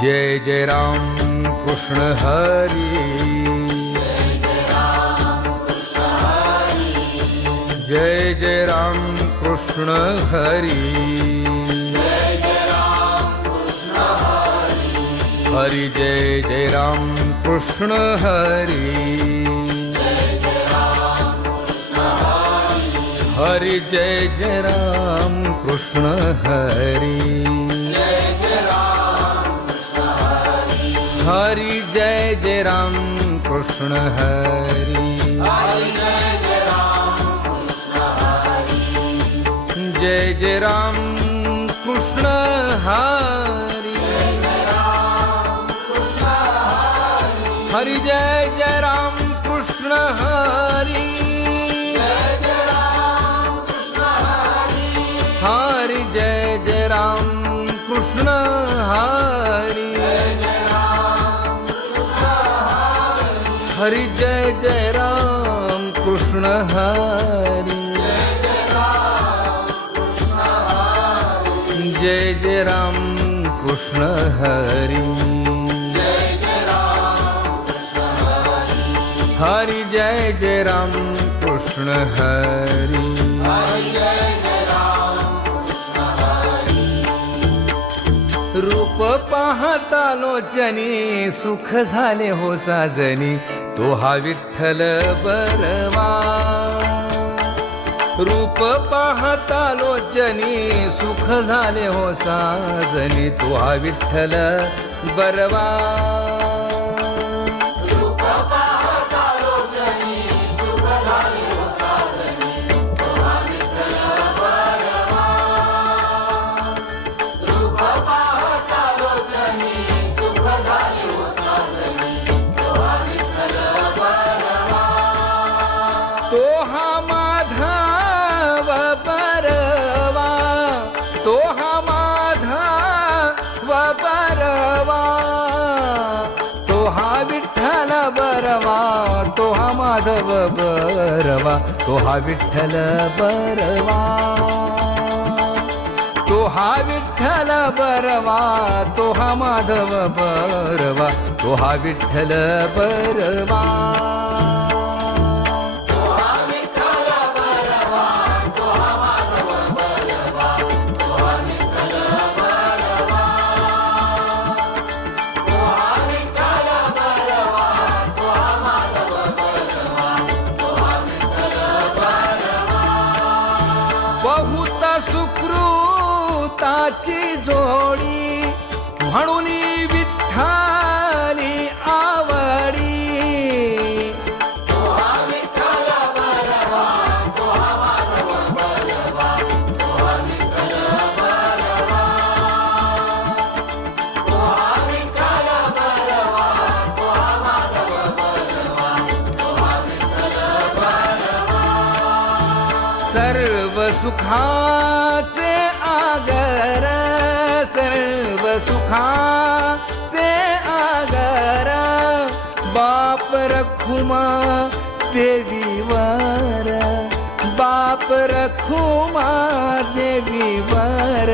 जय जय राम कृष्ण हरी, जय जय राम कृष्ण हरी, हरि जय जय राम कृष्ण हरी, हरि जय जय राम कृष्ण हरी, हरि जय जय राम कृष्ण हरी, जय जय राम कृष्ण हरी, हरि जय जय राम कृष्ण हरी, हरि जय जय राम कृष्ण हरी, हरि जय जय राम कृष्ण हरी, जय जय राम कृष्ण हरी, हरि जय जय राम कृष्ण हरी, रूप पाहता लोचनी सुख झाले हो साजनी, तो हा विठ्ठल बरवा. रूप पाहता लोचनी सुख झाले हो साजनी, तो हा विठ्ठल बरवा. तो हा माधव बरवा, तो हा माधव बरवा, तो हा विठ्ठल बरवा, तो हा माधव बरवा, तो हा विठ्ठल बरवा, तो हा विठ्ठल बरवा, तो हा माधव बरवा, तो हा विठ्ठल बरवा. बहुत सुकृताची जोडी म्हणून विठ्ठली आवडी. सर्व सुखाचे आगर, सर्व सुखाचे आगर, बाप रखुमा देवीवर, बाप रखुमा देवीवर.